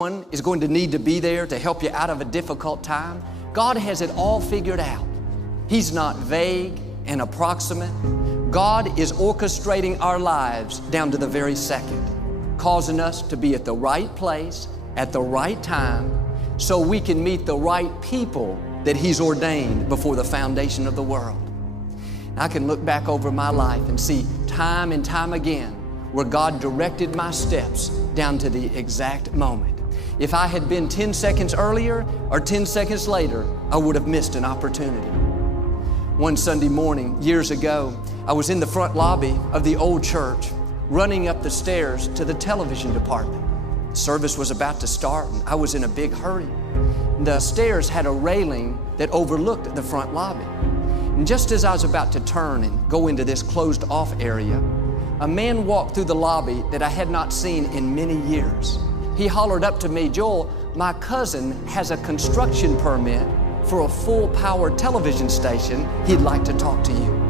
One is going to need to be there to help you out of a difficult time. God has it all figured out. He's not vague and approximate. God is orchestrating our lives down to the very second, causing us to be at the right place at the right time so we can meet the right people that He's ordained before the foundation of the world. I can look back over my life and see time and time again where God directed my steps down to the exact moment. If I had been 10 seconds earlier or 10 seconds later, I would have missed an opportunity. One Sunday morning, years ago, I was in the front lobby of the old church, running up the stairs to the television department. Service was about to start, and I was in a big hurry. The stairs had a railing that overlooked the front lobby. And just as I was about to turn and go into this closed-off area, a man walked through the lobby that I had not seen in many years. He hollered up to me, "Joel, my cousin has a construction permit for a full-power television station. He'd like to talk to you."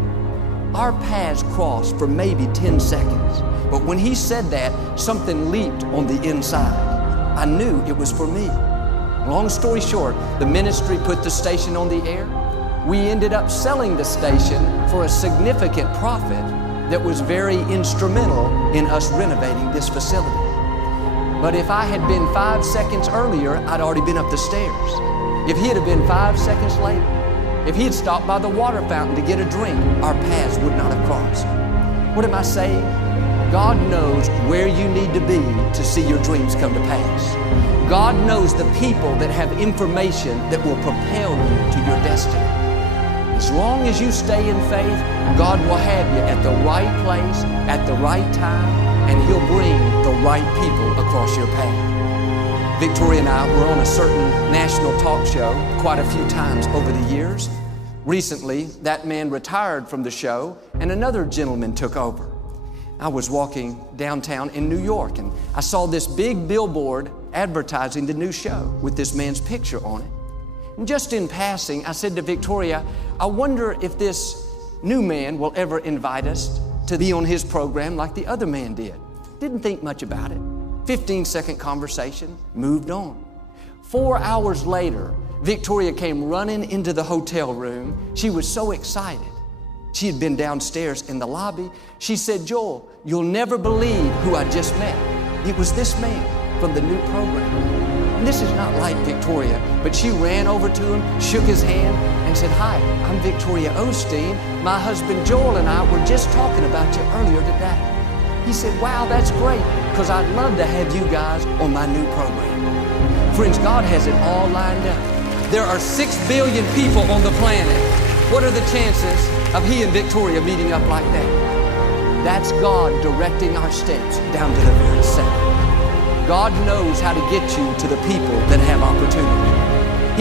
Our paths crossed for maybe 10 seconds, but when he said that, something leaped on the inside. I knew it was for me. Long story short, the ministry put the station on the air. We ended up selling the station for a significant profit that was very instrumental in us renovating this facility. But if I had been 5 seconds earlier, I'd already been up the stairs. If he had been 5 seconds later, if he had stopped by the water fountain to get a drink, our paths would not have crossed. What am I saying? God knows where you need to be to see your dreams come to pass. God knows the people that have information that will propel you to your destiny. As long as you stay in faith, God will have you at the right place, at the right time, and He'll bring the right people across your path. Victoria and I were on a certain national talk show quite a few times over the years. Recently, that man retired from the show and another gentleman took over. I was walking downtown in New York and I saw this big billboard advertising the new show with this man's picture on it. And just in passing, I said to Victoria, "I wonder if this new man will ever invite us to be on his program like the other man did." Didn't think much about it. 15-second conversation, moved on. 4 hours later, Victoria came running into the hotel room. She was so excited. She had been downstairs in the lobby. She said, "Joel, you'll never believe who I just met. It was this man from the new program." And this is not like Victoria, but she ran over to him, shook his hand, and said, "Hi, I'm Victoria Osteen. My husband Joel and I were just talking about you earlier today." He said, "Wow, that's great, because I'd love to have you guys on my new program." Friends, God has it all lined up. There are 6 billion people on the planet. What are the chances of he and Victoria meeting up like that? That's God directing our steps down to the very second. God knows how to get you to the people that have opportunity.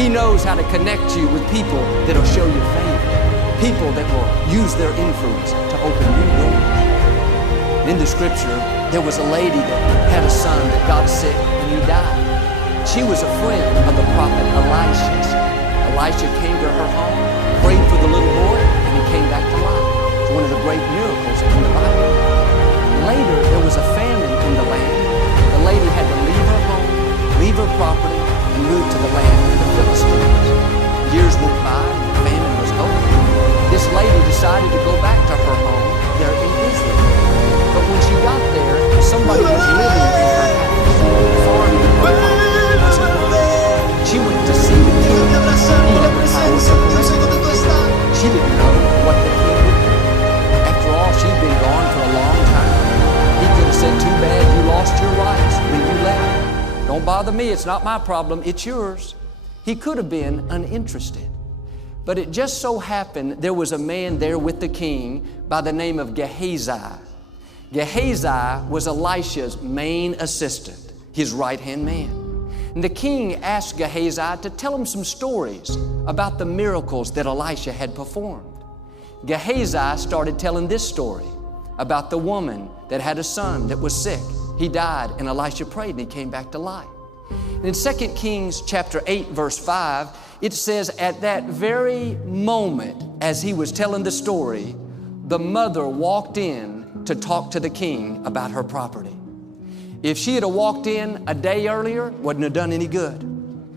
He knows how to connect you with people that'll show you favor, people that will use their influence to open new doors. In the scripture, there was a lady that had a son that got sick and he died. She was a friend of the prophet Elisha's. Elisha came to her home, prayed for the little boy, and he came back to life. It's one of the great miracles in the Bible. Later, there was a famine in the land. The lady had to leave her home, leave her property, and move to the land of the Philistines. Years went by and the famine was over. This lady decided to go back to her home there in Israel. But when she got there, somebody was living in her house, farming her home. She went to see the king. He had the power to correct. She didn't know what the king would do. After all, she'd been gone for a long time. He could have said, "Too bad you lost your rights when you left. Don't bother me, it's not my problem, it's yours." He could have been uninterested. But it just so happened there was a man there with the king by the name of Gehazi. Gehazi was Elisha's main assistant, his right-hand man. And the king asked Gehazi to tell him some stories about the miracles that Elisha had performed. Gehazi started telling this story about the woman that had a son that was sick. He died and Elisha prayed and he came back to life. In 2 Kings chapter 8 verse 5, it says at that very moment as he was telling the story, the mother walked in to talk to the king about her property. If she had walked in a day earlier, wouldn't have done any good.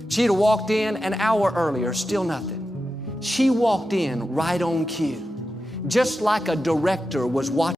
She'd have walked in an hour earlier, still nothing. She walked in right on cue, just like a director was watching